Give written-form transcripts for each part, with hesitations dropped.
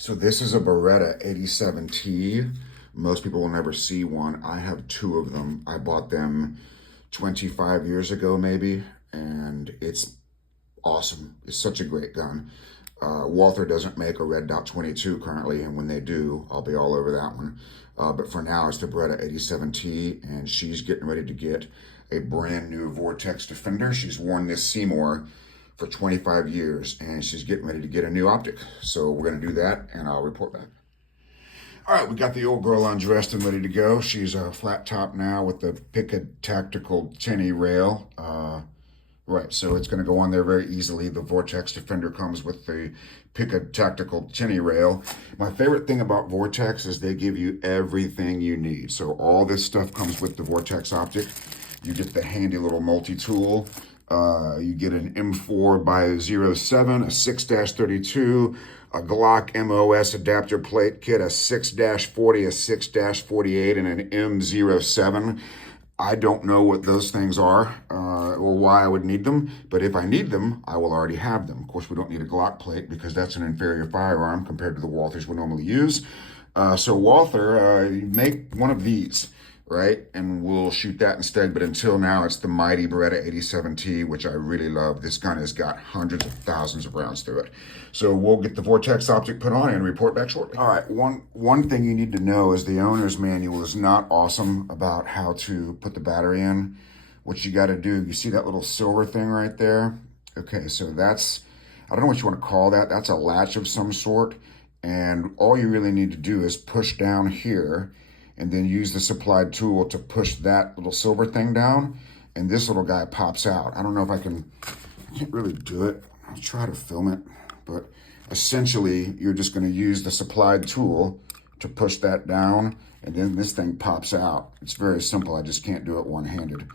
So this is a Beretta 87T. Most people will never see one. I have two of them. I bought them 25 years ago maybe, and it's awesome. It's such a great gun. Walther doesn't make a red dot 22 currently, and when they do, I'll be all over that one. But for now, it's the Beretta 87T, and she's getting ready to get a brand new Vortex Defender. She's worn this Seymour for 25 years, and she's getting ready to get a new Optic. So we're gonna do that, and I'll report back. All right, we got the old girl undressed and ready to go. She's a flat top now with the Pickett Tactical tinny rail. Right, so it's going to go on there very easily. The Vortex Defender comes with the Pickett Tactical tinny rail. My favorite thing about Vortex is they give you everything you need. So all this stuff comes with the Vortex Optic. You get the handy little multi-tool. You get an M4 x 07, a 6-32, a Glock MOS adapter plate kit, a 6-40, a 6-48, and an M07. I don't know what those things are or why I would need them, but if I need them, I will already have them. Of course, we don't need a Glock plate because that's an inferior firearm compared to the Walthers we normally use. So Walther, make one of these, right? And we'll shoot that instead. But until now, it's the mighty Beretta 87T, which I really love. This gun has got hundreds of thousands of rounds through it. So we'll get the Vortex Optic put on and report back shortly. All right, one thing you need to know is the owner's manual is not awesome about how to put the battery in. What you got to do, you see that little silver thing right there? Okay, so that's, I don't know what you want to call that. That's a latch of some sort. And all you really need to do is push down here and then use the supplied tool to push that little silver thing down, and this little guy pops out. I don't know if I can't really do it. I'll try to film it, but essentially you're just gonna use the supplied tool to push that down, and then this thing pops out. It's very simple. I just can't do it one-handed.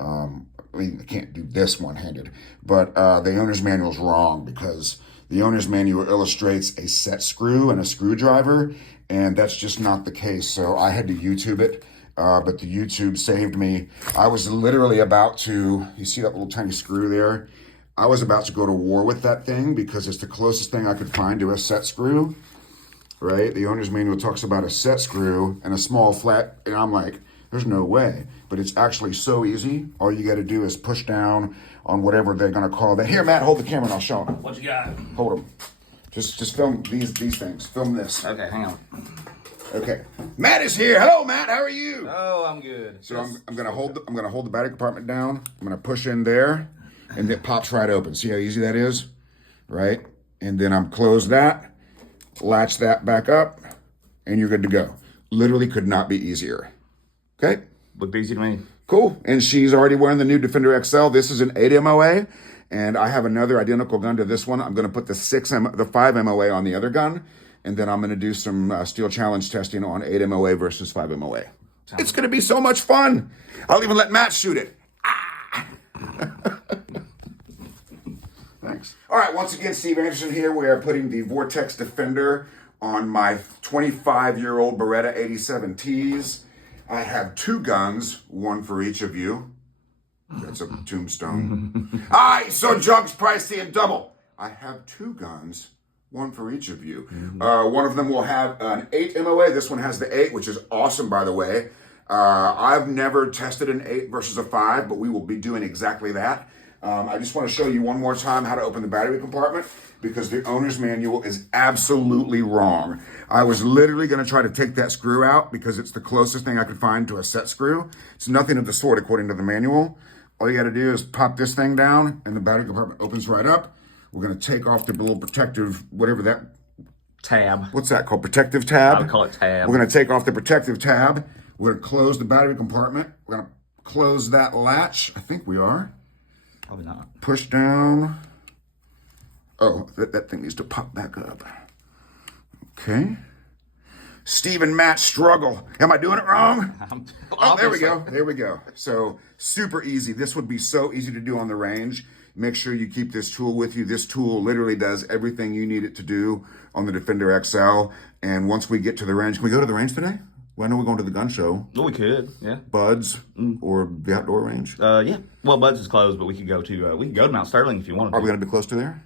I mean, I can't do this one-handed, but the owner's manual is wrong because the owner's manual illustrates a set screw and a screwdriver, and that's just not the case. So I had to YouTube it, but the YouTube saved me. I was literally about to, you see that little tiny screw there? I was about to go to war with that thing because it's the closest thing I could find to a set screw, right? The owner's manual talks about a set screw and a small flat, and I'm like, there's no way. But it's actually so easy. All you gotta do is push down on whatever they're gonna call that. Here, Matt, hold the camera and I'll show them. What you got? Hold them. Just film these things. Film this. Okay, hang on. Okay, Matt is here. Hello, Matt. How are you? Oh, I'm good. So I'm gonna hold the battery compartment down. I'm gonna push in there, and it pops right open. See how easy that is, right? And then I'm close that, latch that back up, and you're good to go. Literally could not be easier. Okay. Looked easy to me. Cool. And she's already wearing the new Defender XL. This is an 8 MOA. And I have another identical gun to this one. I'm going to put the 5 MOA on the other gun. And then I'm going to do some steel challenge testing on 8 MOA versus 5 MOA. It's going to be so much fun. I'll even let Matt shoot it. Ah! Thanks. All right. Once again, Steve Anderson here. We are putting the Vortex Defender on my 25-year-old Beretta 87Ts. I have two guns, one for each of you. That's a tombstone. So junk's pricey and double. I have two guns, one for each of you. One of them will have an 8 MOA. This one has the 8, which is awesome, by the way. I've never tested an 8 versus a 5, but we will be doing exactly that. I just want to show you one more time how to open the battery compartment because the owner's manual is absolutely wrong. I was literally going to try to take that screw out because it's the closest thing I could find to a set screw. It's nothing of the sort according to the manual. All you got to do is pop this thing down and the battery compartment opens right up. We're going to take off the little protective, whatever that... Tab. What's that called? Protective tab? I would call it tab. We're going to take off the protective tab. We're going to close the battery compartment. We're going to close that latch. I think we are. Probably not. Push down. Oh, that thing needs to pop back up. Okay. Steve and Matt struggle. Am I doing it wrong? Oh, there we go. There we go. So super easy. This would be so easy to do on the range. Make sure you keep this tool with you. This tool literally does everything you need it to do on the Defender XL. And once we get to the range, can we go to the range today? Well, I know we're going to the gun show. Well, we could, yeah. Buds or the outdoor range? Yeah. Well, Buds is closed, but we could go to Mount Sterling if you wanted to. Are we going to be close to there?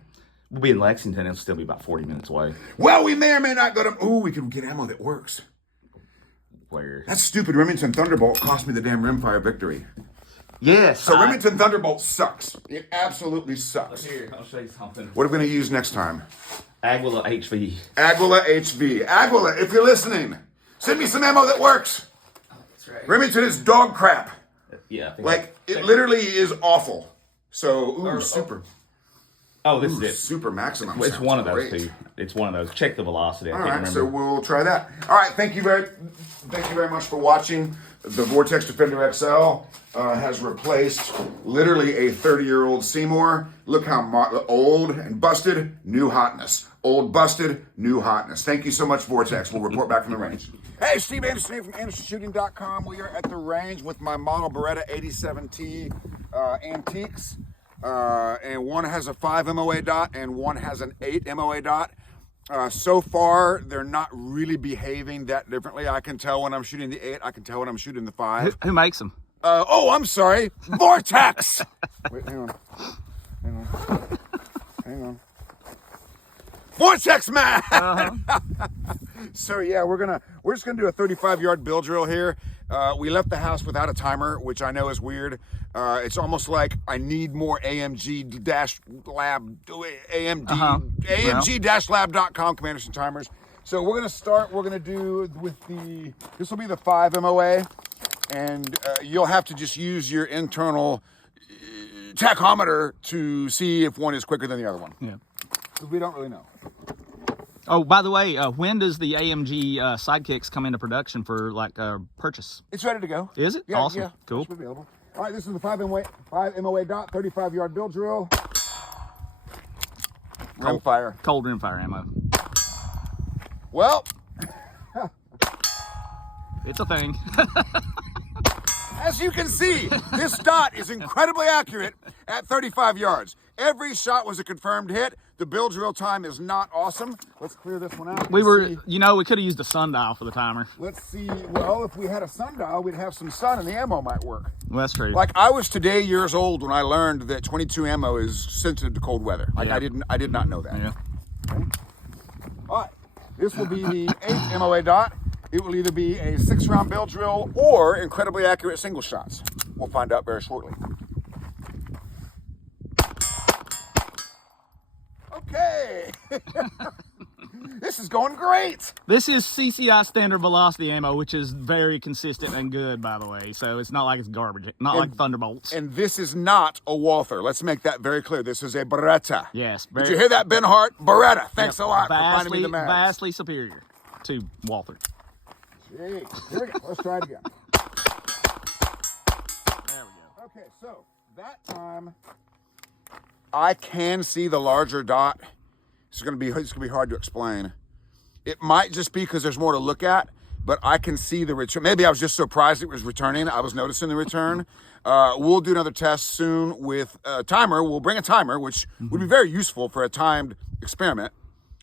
We'll be in Lexington. It'll still be about 40 minutes away. Well, we may or may not go to... Ooh, we could get ammo that works. Where? That's stupid. Remington Thunderbolt cost me the damn rimfire victory. Yes. So Remington Thunderbolt sucks. It absolutely sucks. Here, I'll show you something. What are we going to use next time? Aguila HV. Aguila HV. Aguila, if you're listening, send me some ammo that works. That's right. Remington is dog crap. Yeah. I think Like, it literally is awful. So, ooh, super. Oh, this is it. Super maximum. It's sounds one of those great. two. It's one of those. Check the velocity. I All can't right, remember. so we'll try that. All right, thank you very much for watching. The Vortex Defender XL has replaced literally a 30-year-old Seymour. Look how old and busted, new hotness. Old, busted, new hotness. Thank you so much, Vortex. We'll report back from the range. Hey, Steve Anderson here from AndersonShooting.com. We are at the range with my model Beretta 87T Antiques. And one has a 5 MOA dot and one has an 8 MOA dot. So far, they're not really behaving that differently. I can tell when I'm shooting the 8. I can tell when I'm shooting the 5. Who makes them? Oh, I'm sorry. Vortex! Wait, hang on. Hang on. Vortex man! So yeah, we're just gonna do a 35-yard bill drill here. We left the house without a timer, which I know is weird. It's almost like I need more AMG-lab.com Commanderson timers. So we're gonna start. We're gonna do with this will be the 5 MOA, and you'll have to just use your internal tachometer to see if one is quicker than the other one. Yeah. Because we don't really know. Oh, by the way, when does the AMG Sidekicks come into production for purchase? It's ready to go. Is it? Yeah, Awesome. Yeah, Cool. it's available. All right, this is the 5 MOA dot, 35-yard bill drill. Rimfire. Cold rimfire ammo. Well, It's a thing. as you can see, this dot is incredibly accurate at 35 yards. Every shot was a confirmed hit. The bill drill time is not awesome. Let's clear this one out. We could have used a sundial for the timer. Let's see. Well, if we had a sundial, we'd have some sun and the ammo might work. Well, that's true. Like, I was today years old when I learned that 22 ammo is sensitive to cold weather. Like, Yeah. I did not know that. Yeah. Okay. All right. This will be the 8 MOA dot. It will either be a 6-round bill drill or incredibly accurate single shots. We'll find out very shortly. Okay. This is going great. This is CCI standard velocity ammo, which is very consistent and good, by the way. So it's not like it's garbage. Not like Thunderbolts. And this is not a Walther. Let's make that very clear. This is a Beretta. Yes. Did you hear that, Ben Hart? Beretta. Thanks a lot for finding Vastly, me the mags. vastly superior to Walther. Jeez. Here we go. Let's try it again. There we go. Okay, so that time I can see the larger dot. It's gonna be hard to explain. It might just be because there's more to look at, but I can see the return. Maybe I was just surprised it was returning. I was noticing the return. We'll do another test soon with a timer. We'll bring a timer, which would be very useful for a timed experiment.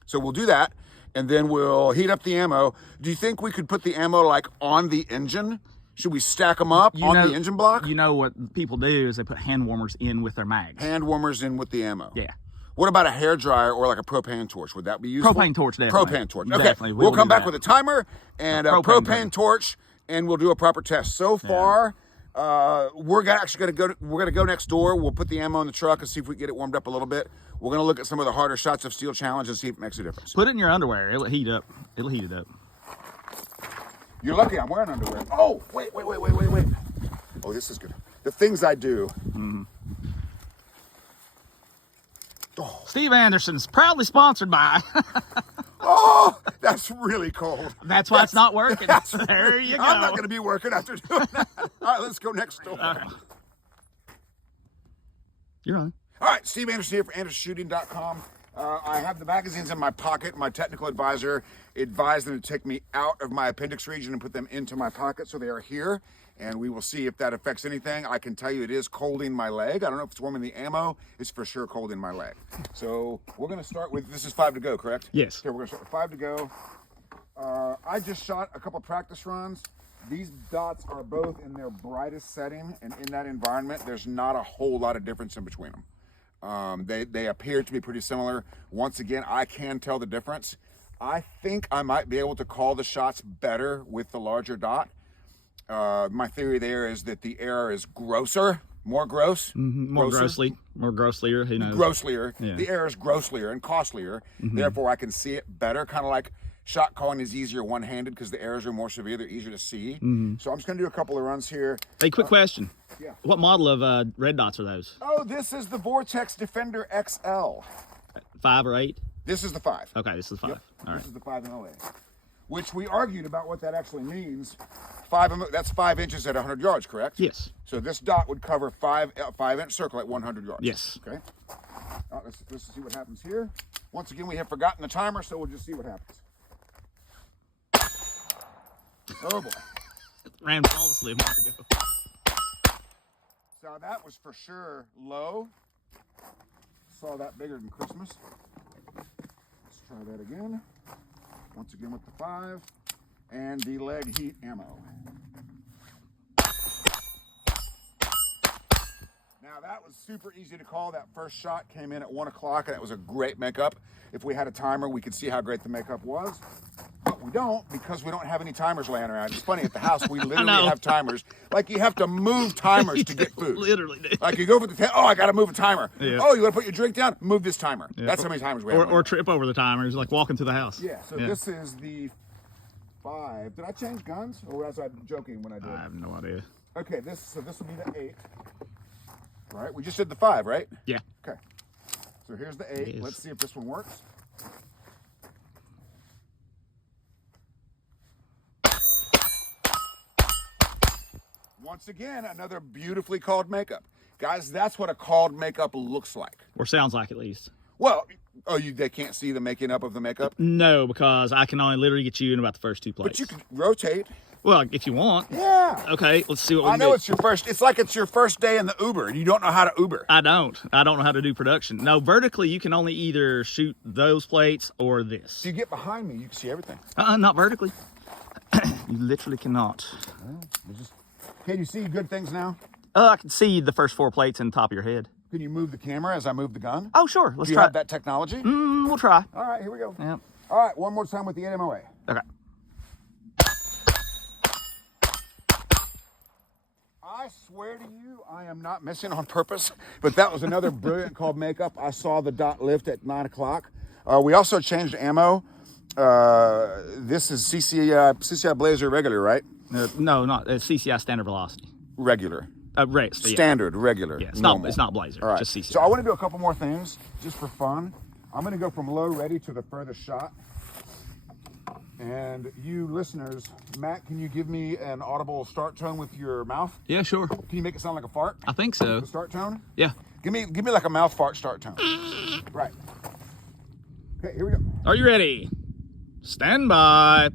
So we'll do that, and then we'll heat up the ammo. Do you think we could put the ammo like on the engine? Should we stack them up on the engine block? You know what people do is they put hand warmers in with their mags. Hand warmers in with the ammo. Yeah. What about a hair dryer or like a propane torch? Would that be useful? Propane torch, definitely. Propane torch. Okay. Definitely. We'll come back that. with a timer and a propane torch, and we'll do a proper test. So far, we're gonna go next door. We'll put the ammo in the truck and see if we can get it warmed up a little bit. We're gonna look at some of the harder shots of Steel Challenge and see if it makes a difference. Put it in your underwear. It'll heat up. It'll heat it up. You're lucky I'm wearing underwear. Oh, wait. Oh, this is good. The things I do. Mm-hmm. Oh. Steve Anderson's proudly sponsored by. Oh, that's really cold. That's why it's not working. There you go. I'm not going to be working after doing that. All right, let's go next door. You're on. All right, Steve Anderson here for AndersonShooting.com. I have the magazines in my pocket. My technical advisor advised them to take me out of my appendix region and put them into my pocket, so they are here. And we will see if that affects anything. I can tell you it is cold in my leg. I don't know if it's warm in the ammo. It's for sure cold in my leg. So we're going to start with, this is 5 to go, correct? Yes. Okay, we're going to start with 5 to go. I just shot a couple practice runs. These dots are both in their brightest setting, and in that environment, there's not a whole lot of difference in between them. They appear to be pretty similar. Once again, I can tell the difference. I think I might be able to call the shots better with the larger dot. My theory there is that the error is grosser, more gross. More grosser. grosslier, who knows? Grosslier. Yeah. The error is grosslier and costlier. Therefore, I can see it better, kind of like shot calling is easier one-handed because the errors are more severe. They're easier to see. So I'm just going to do a couple of runs here. Hey, quick question. Yeah. What model of red dots are those? Oh, this is the Vortex Defender XL. 5 or 8? This is the 5. Okay, this is 5. Yep. All right. This is the 5 MOA, which we argued about what that actually means. That's 5 inches at 100 yards, correct? Yes. So this dot would cover 5-inch circle at 100 yards. Yes. Okay. Let's see what happens here. Once again, we have forgotten the timer, so we'll just see what happens. Oh boy. Ran flawlessly a month ago. So that was for sure low. Saw that bigger than Christmas. Let's try that again. Once again with the 5 and the leg heat ammo. Now that was super easy to call. That first shot came in at 1 o'clock and it was a great makeup. If we had a timer, we could see how great the makeup was. But we don't because we don't have any timers laying around. It's funny, at the house, we literally have timers. Like you have to move timers to get food. Literally, dude. Like you go for the, I got to move a timer. Yeah. Oh, you want to put your drink down? Move this timer. Yeah. That's how many timers we have. Or trip over the timers, like walking through the house. Yeah, so this is the 5. Did I change guns? Or was I joking when I did? I have no idea. Okay, this will be the 8. Right? We just did the 5, right? Yeah. Okay. So here's the 8. Yes. Let's see if this one works. Once again, another beautifully called makeup. Guys, that's what a called makeup looks like. Or sounds like, at least. Well, they can't see the making up of the makeup? No, because I can only literally get you in about the first 2 plates. But you can rotate. Well, if you want. Yeah. Okay, let's see what we I can know do. it's like it's your first day in the Uber and you don't know how to Uber. I don't know how to do production. No, vertically, you can only either shoot those plates or this. So you get behind me, you can see everything. Not vertically. You literally cannot. Can you see good things now? I can see the first 4 plates in the top of your head. Can you move the camera as I move the gun? Oh, sure. Let's Do you try. have that technology? We'll try. All right, here we go. Yep. All right, one more time with the 8 MOA. Okay. I swear to you, I am not missing on purpose, but that was another brilliant called makeup. I saw the dot lift at 9 o'clock. We also changed ammo. This is CCI Blazer regular, right? No, not CCI standard velocity. Regular. Standard, regular. Yeah, it's normal. not Blazer. All right. Just CCI. So I want to do a couple more things just for fun. I'm going to go from low ready to the furthest shot. And you listeners, Matt, can you give me an audible start tone with your mouth? Yeah, sure. Can you make it sound like a fart? I think so. The start tone? Yeah. Give me like a mouth fart start tone. Right. Okay, here we go. Are you ready? Stand by.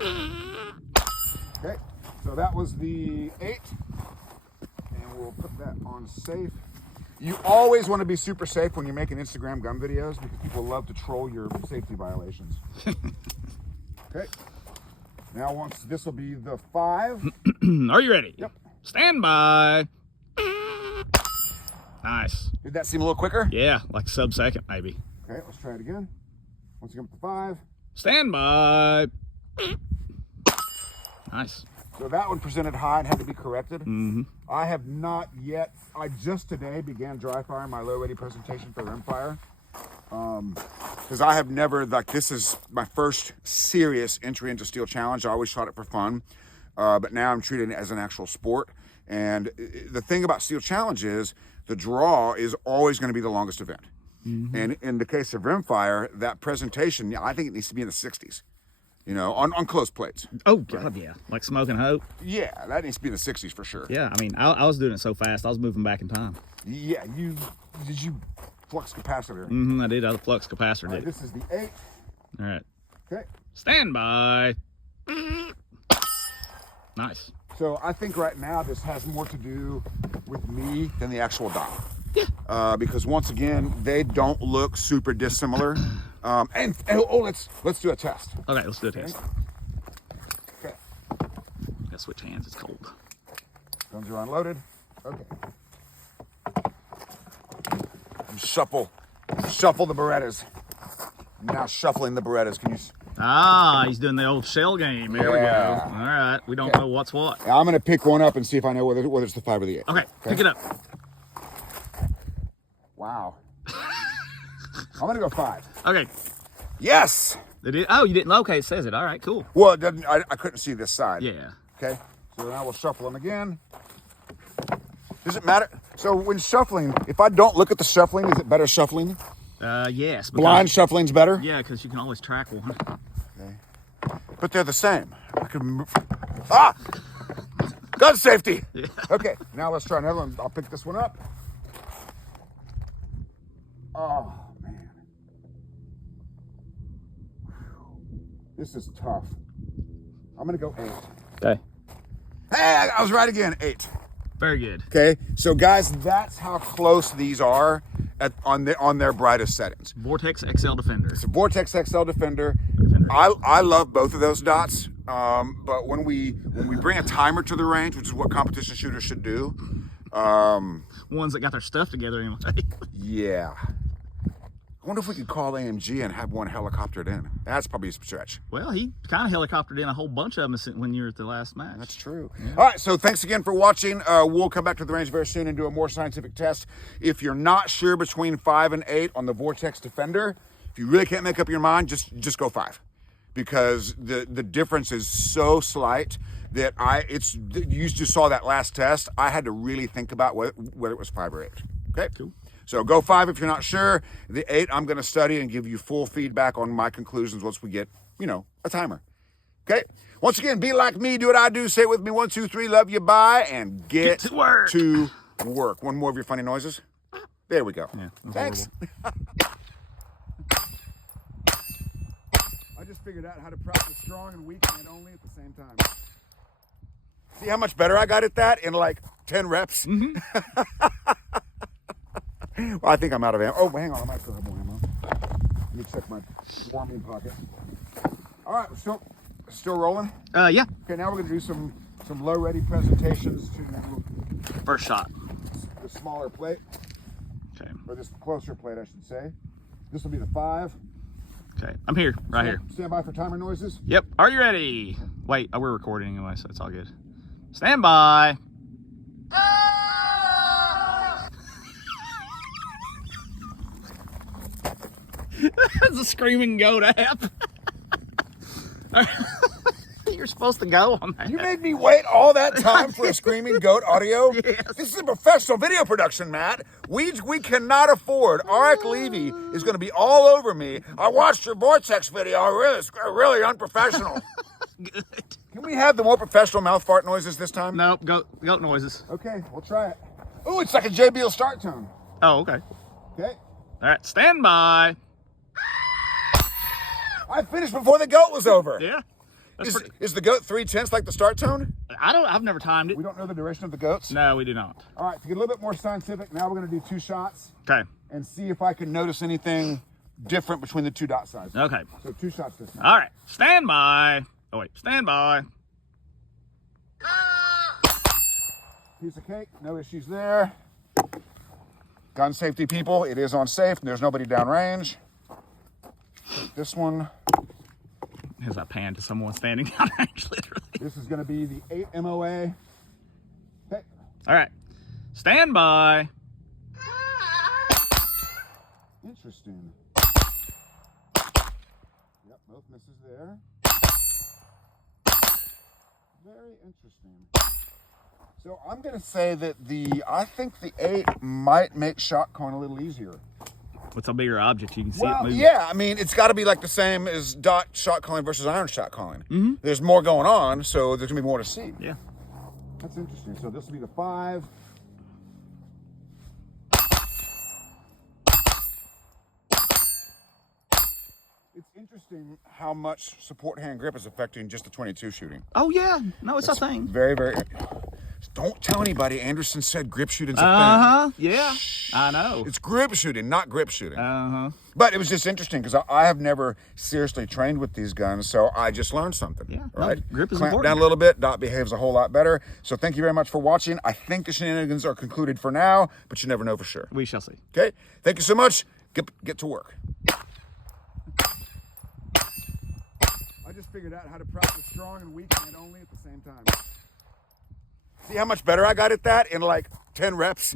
Okay, so that was the 8. And we'll put that on safe. You always want to be super safe when you're making Instagram gun videos because people love to troll your safety violations. Okay. Now this will be the 5. Are you ready? Yep. Stand by. Nice. Did that seem a little quicker? Yeah, like sub-second maybe. Okay, let's try it again. Once again with the 5. Stand by. Nice. So that one presented high and had to be corrected. Mm-hmm. I have not yet. I just today began dry firing my low ready presentation for rimfire. Because I have never, this is my first serious entry into Steel Challenge. I always shot it for fun. But now I'm treating it as an actual sport. And the thing about Steel Challenge is the draw is always going to be the longest event. Mm-hmm. And in the case of rimfire, that presentation, I think it needs to be in the 60s. You know, on close plates. Oh, God, yeah. Like Smoking Hope? Yeah, that needs to be in the 60s for sure. Yeah, I mean, I was doing it so fast, I was moving back in time. Yeah, did you flux capacitor? Mm-hmm, I did. I flux capacitor. Right, this is the 8. All right. Okay. Stand by. Nice. So I think right now this has more to do with me than the actual dot. Yeah. Because once again, they don't look super dissimilar. Let's do a test. Okay, let's do a test. Okay. Gotta switch hands. It's cold. Guns are unloaded. Okay. Shuffle the Berettas. Now shuffling the Berettas. Can you? Ah, he's doing the old shell game. There we go. Yeah. All right, we don't know what's what. I'm gonna pick one up and see if I know whether it's the 5 or the 8. Okay, pick it up. Wow. I'm gonna go 5. Okay. Yes. Oh, you didn't. Okay, it says it. All right, cool. Well, it doesn't. I couldn't see this side. Yeah. Okay. So now we'll shuffle them again. Does it matter? So when shuffling, if I don't look at the shuffling, is it better shuffling? Yes. Blind shuffling's better? Yeah, because you can always track one. Okay. But they're the same. I can move. Ah! Gun safety! Yeah. Okay, now let's try another one. I'll pick this one up. Oh, man. This is tough. I'm going to go 8. Okay. Hey, I was right again. 8. Very good. Okay, so guys, that's how close these are on their brightest settings. Vortex XL Defender. It's a Vortex XL Defender. I love both of those dots, but when we bring a timer to the range, which is what competition shooters should do, ones that got their stuff together anyway. yeah. I wonder if we could call AMG and have one helicoptered in. That's probably a stretch. Well, he kind of helicoptered in a whole bunch of them when you were at the last match. That's true. Yeah. All right, so thanks again for watching. We'll come back to the range very soon and do a more scientific test. If you're not sure between 5 and 8 on the Vortex Defender, if you really can't make up your mind, just go 5. Because the difference is so slight that you just saw that last test. I had to really think about whether it was 5 or 8. Okay? Cool. So go 5 if you're not sure. The 8, I'm going to study and give you full feedback on my conclusions once we get, a timer. Okay? Once again, be like me, do what I do. Say it with me. 1, 2, 3, love you, bye, and get to work. One more of your funny noises. There we go. Yeah, thanks. I just figured out how to practice strong and weak and only at the same time. See how much better I got at that in like 10 reps? Mm-hmm. Well, I think I'm out of ammo. Oh, hang on. I might still have more ammo. Let me check my warming pocket. All right, we're still rolling? Yeah. Okay, now we're going to do some low-ready presentations to First shot. the smaller plate. Okay. Or this closer plate, I should say. This will be the 5. Okay. I'm here. Right here. Stand by for timer noises. Yep. Are you ready? Wait, we're recording anyway, so it's all good. Stand by. That's a screaming goat app. You're supposed to go on that. You made me wait all that time for a screaming goat audio? Yes. This is a professional video production, Matt. We cannot afford. Arik Levy is going to be all over me. I watched your Vortex video. It's really unprofessional. Good. Can we have the more professional mouth fart noises this time? Nope. Goat noises. Okay, we'll try it. Oh, it's like a JBL start tone. Oh, okay. Okay. All right. Stand by. I finished before the goat was over. Yeah. Is the goat 3/10 like the start tone? I've never timed it. We don't know the duration of the goats. No, we do not. All right, to get a little bit more scientific, now we're going to do 2 shots Okay. and see if I can notice anything different between the 2 dot sizes. Okay. So 2 shots this time. All right. Stand by. Oh, wait. Stand by. Piece of cake, no issues there. Gun safety people, it is on safe. There's nobody downrange. This one. As I pan to someone standing down range, literally. This is going to be the 8 MOA. Okay. All right. Stand by. Interesting. Yep, both misses there. Very interesting. So I'm going to say that I think the 8 might make shot calling a little easier. What's a bigger object? You can see it Well, move. yeah, I mean, it's got to be like the same as dot shot calling versus iron shot calling. Mm-hmm. There's more going on, so there's going to be more to see. Yeah. That's interesting. So this will be the 5. It's interesting how much support hand grip is affecting just the 22 shooting. Oh, yeah. No, it's a thing. Very, very. Don't tell anybody. Anderson said grip shooting's a Uh-huh. Yeah. I know. thing. It's grip shooting, not grip shooting. Uh-huh. But it was just interesting because I have never seriously trained with these guns, so I just learned something. Yeah, right. No, grip is Clamp important. down a little bit. Dot behaves a whole lot better. So thank you very much for watching. I think the shenanigans are concluded for now, but you never know for sure. We shall see. Okay. Thank you so much. Get to work. I just figured out how to practice strong and weak hand only at the same time. See how much better I got at that in like 10 reps?